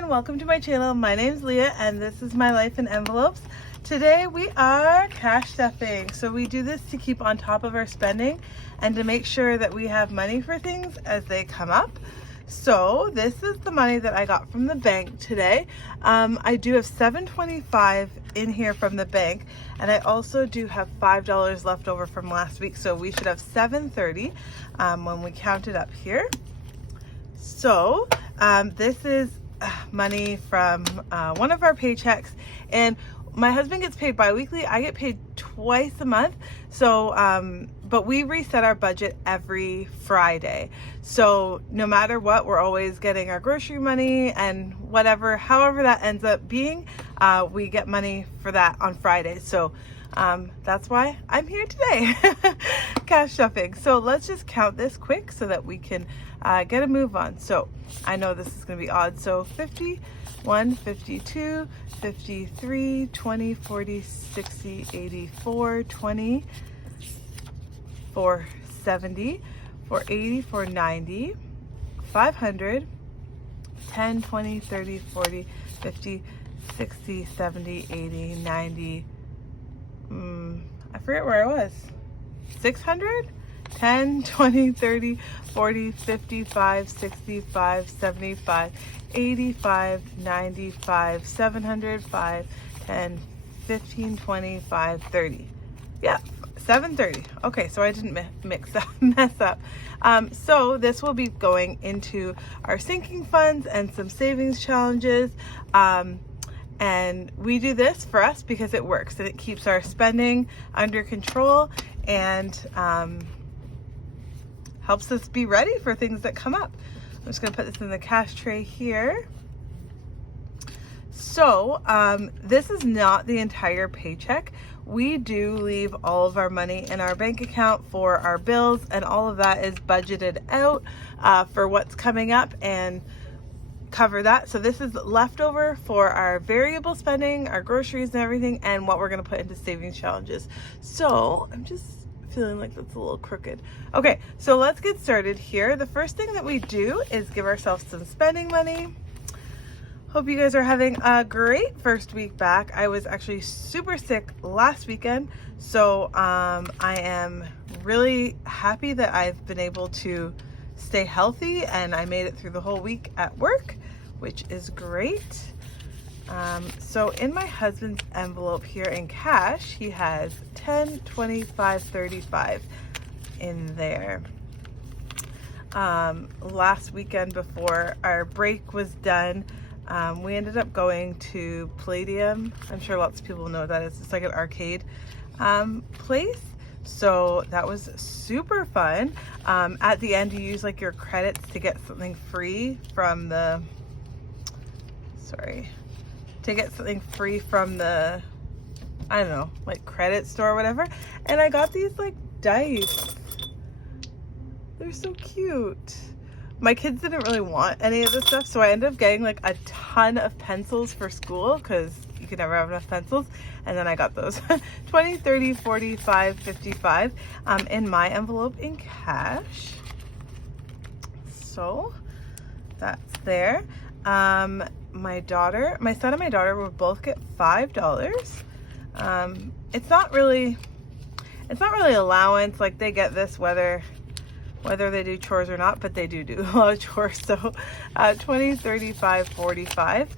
everyone, welcome to my channel. My name is Leah and this is my life in envelopes. Today we are cash stuffing. So we do this to keep on top of our spending and to make sure that we have money for things as they come up. So this is the money that I got from the bank today. I do have $7.25 in here from the bank, and I also do have $5 left over from last week. So we should have $7.30 when we count it up here. So this is money from one of our paychecks, and my husband gets paid bi-weekly. I get paid twice a month. So but we reset our budget every Friday. So no matter what, we're always getting our grocery money and however that ends up being, we get money for that on Fridays. So that's why I'm here today, cash stuffing. So let's just count this quick so that we can get a move on. So I know this is going to be odd. So 51, 52, 53, 20, 40, 60, 84, 20, 470, 480, 490, 500, 10, 20, 30, 40, 50, 60, 70, 80, 90. I forget where I was. 600? 10, 20, 30, 40, 55, 65, 75, 85, 95, 700, 5, 10, 15, 25, 30. Yeah, 730. Okay, so I didn't mess up. So this will be going into our sinking funds and some savings challenges. And we do this for us because it works and it keeps our spending under control and helps us be ready for things that come up. I'm just gonna put this in the cash tray here. So this is not the entire paycheck. We do leave all of our money in our bank account for our bills, and all of that is budgeted out for what's coming up and cover that. So this is leftover for our variable spending, our groceries and everything, and what we're going to put into savings challenges. So I'm just feeling like that's a little crooked. Okay, so let's get started here. The first thing that we do is give ourselves some spending money. Hope you guys are having a great first week back. I was actually super sick last weekend, so I am really happy that I've been able to stay healthy and I made it through the whole week at work, which is great. So in my husband's envelope here in cash, he has 10, 25, 35 in there. Last weekend before our break was done, we ended up going to Palladium. I'm sure lots of people know that it's like an arcade place. So that was super fun. At the end, you use like your credits to get something free from the, I don't know, like credit store or whatever. And I got these like dice. They're so cute. My kids didn't really want any of this stuff, so I ended up getting like a ton of pencils for school because you can never have enough pencils. And then I got those 20, 30, 45, 55 in my envelope in cash. So that's there. My son and my daughter will both get $5. It's not really allowance. Like they get this whether they do chores or not, but they do a lot of chores. So 20, 35, 45,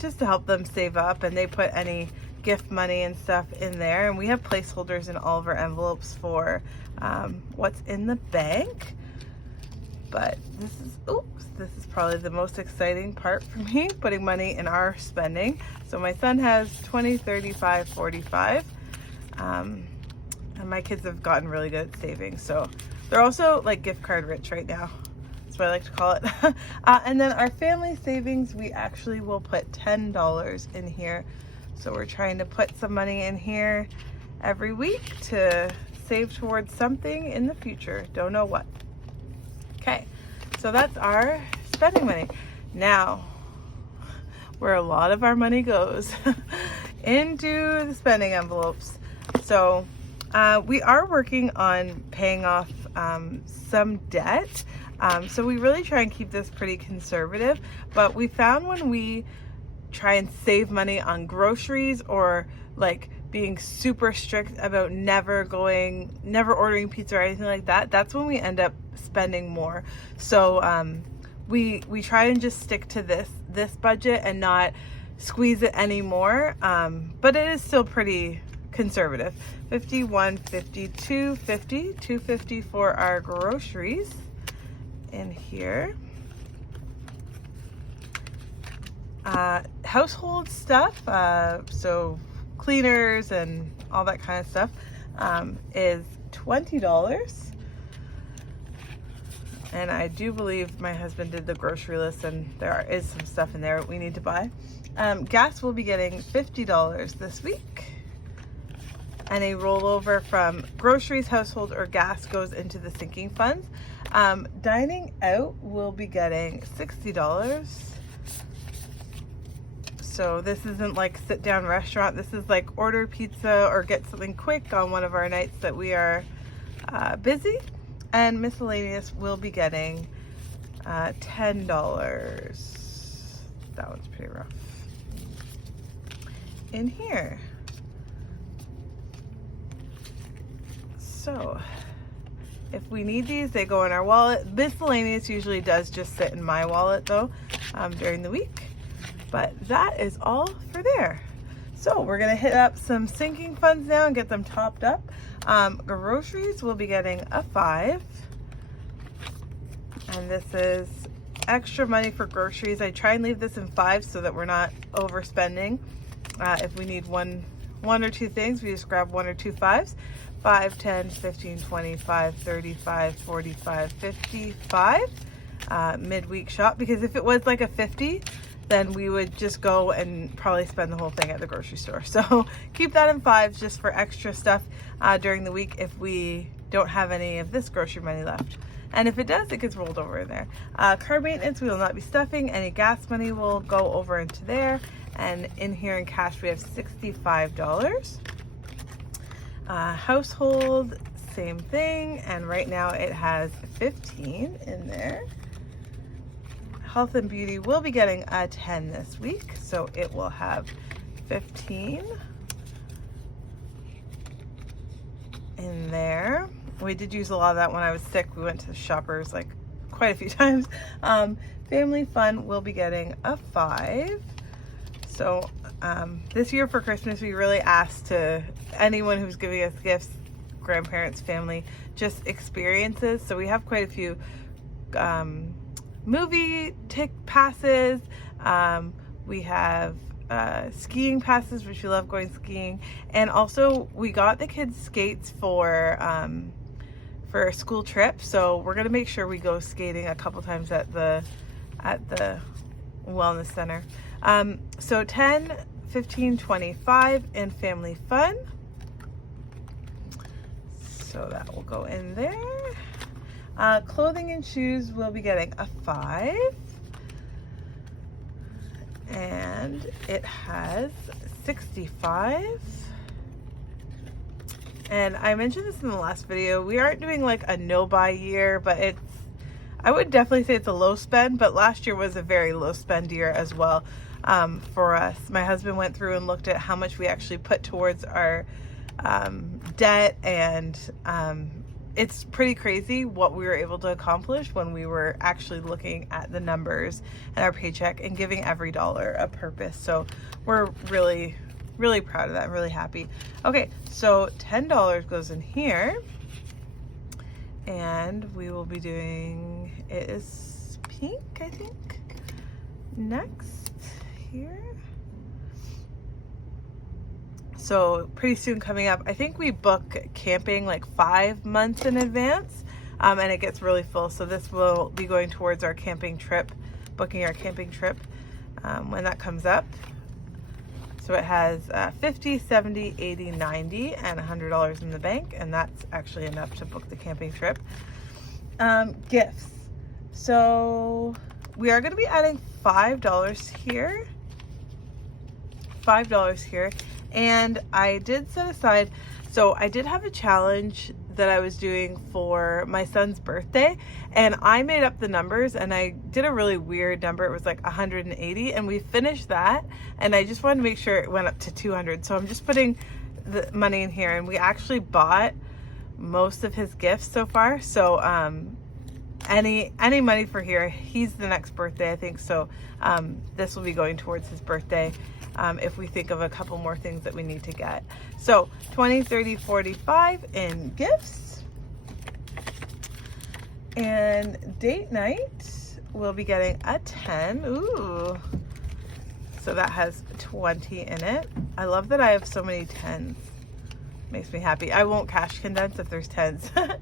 just to help them save up, and they put any gift money and stuff in there. And we have placeholders in all of our envelopes for what's in the bank. But this is probably the most exciting part for me, putting money in our spending. So my son has 20, 35, 45. And my kids have gotten really good at saving. So they're also like gift card rich right now. That's what I like to call it. And then our family savings, we actually will put $10 in here. So we're trying to put some money in here every week to save towards something in the future. Don't know what. Okay, so that's our spending money. Now, where a lot of our money goes, into the spending envelopes. So we are working on paying off some debt. So we really try and keep this pretty conservative, but we found when we try and save money on groceries, or like being super strict about never ordering pizza or anything like that, that's when we end up spending more. So we try and just stick to this budget and not squeeze it anymore, but it is still pretty conservative. 51, 52, 50, 250 for our groceries in here. Household stuff, so cleaners and all that kind of stuff, is $20. And I do believe my husband did the grocery list, and there is some stuff in there we need to buy. Gas will be getting $50 this week. And a rollover from groceries, household, or gas goes into the sinking funds. Dining out will be getting $60. So this isn't like sit down restaurant. This is like order pizza or get something quick on one of our nights that we are busy. And miscellaneous will be getting $10. That one's pretty rough. In here. So if we need these, they go in our wallet. Miscellaneous usually does just sit in my wallet though, during the week. But that is all for there. So we're gonna hit up some sinking funds now and get them topped up. Groceries will be getting a 5. And this is extra money for groceries. I try and leave this in 5 so that we're not overspending. If we need one or two things, we just grab 1 or 2 5s. 5, 10, 15, 25, 35, 45, 55 midweek shop, because if it was like a 50, then we would just go and probably spend the whole thing at the grocery store. So keep that in 5s just for extra stuff during the week if we don't have any of this grocery money left. And if it does, it gets rolled over in there. Car maintenance, we will not be stuffing. Any gas money will go over into there. And in here in cash, we have $65. Household, same thing. And right now it has 15 in there. Health and beauty will be getting a 10 this week. So it will have 15 in there. We did use a lot of that when I was sick. We went to the Shoppers like quite a few times. Family fun will be getting a 5. So this year for Christmas, we really asked to anyone who's giving us gifts, grandparents, family, just experiences. So we have quite a few movie passes. We have skiing passes, which we love going skiing. And also we got the kids skates for a school trip. So we're gonna make sure we go skating a couple times at the wellness center. So 10, 15, 25 in family fun. So that will go in there. Clothing and shoes will be getting a 5. And it has 65. And I mentioned this in the last video. We aren't doing like a no-buy year, but I would definitely say it's a low spend, but last year was a very low spend year as well for us. My husband went through and looked at how much we actually put towards our debt, and it's pretty crazy what we were able to accomplish when we were actually looking at the numbers and our paycheck and giving every dollar a purpose. So we're really proud of that. I'm really happy. Okay, so $10 goes in here, and we will be doing, it is pink, I think, next here. So pretty soon coming up. I think we book camping like 5 months in advance, and it gets really full. So this will be going towards our camping trip, booking our camping trip when that comes up. So it has 50, 70, 80, 90, and $100 in the bank, and that's actually enough to book the camping trip. Gifts. So we are going to be adding $5 here. $5 here. And I did set aside, so I did have a challenge that I was doing for my son's birthday, and I made up the numbers and I did a really weird number. It was like 180, and we finished that, and I just wanted to make sure it went up to 200. So I'm just putting the money in here, and we actually bought most of his gifts so far. So any money for here, he's the next birthday, I think, so this will be going towards his birthday, if we think of a couple more things that we need to get. So 20, 30, 45 in gifts. And date night, we'll be getting a 10. Ooh, so that has 20 in it. I love that I have so many 10s. Makes me happy. I won't cash condense if there's 10s.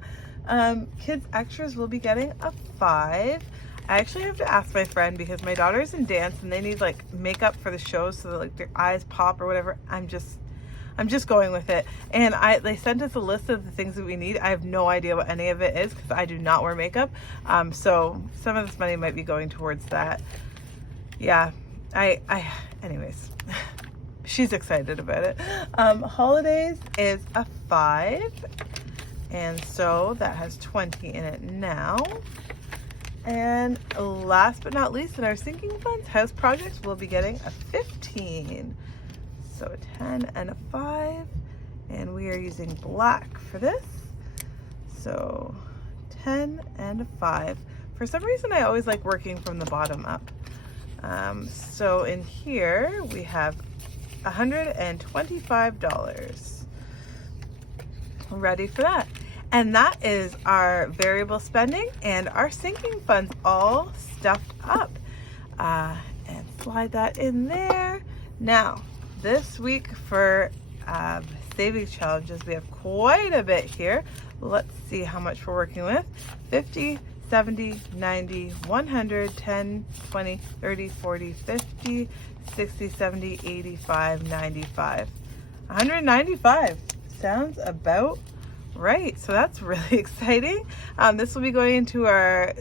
Kids extras will be getting a 5. I actually have to ask my friend because my daughter's in dance and they need like makeup for the show so that like their eyes pop or whatever. I'm just going with it. And they sent us a list of the things that we need. I have no idea what any of it is because I do not wear makeup. So some of this money might be going towards that. Yeah, anyways, she's excited about it. Holidays is a 5. And so that has 20 in it now. And last but not least, in our sinking funds, house projects will be getting a 15. So a 10 and a 5. And we are using black for this. So 10 and a 5. For some reason, I always like working from the bottom up. So in here, we have $125. Ready for that. And that is our variable spending and our sinking funds all stuffed up. And slide that in there. Now, this week for savings challenges, we have quite a bit here. Let's see how much we're working with. 50, 70, 90, 100, 10, 20, 30, 40, 50, 60, 70, 85, 95. 195. Sounds about right. So that's really exciting. This will be going into our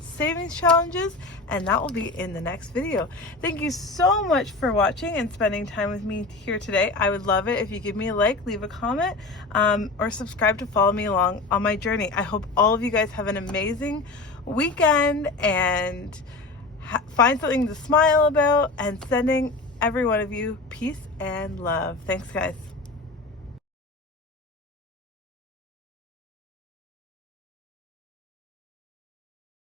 savings challenges, and that will be in the next video. Thank you so much for watching and spending time with me here today. I would love it if you give me a like, leave a comment, or subscribe to follow me along on my journey. I hope all of you guys have an amazing weekend and find something to smile about, and sending every one of you peace and love. Thanks, guys.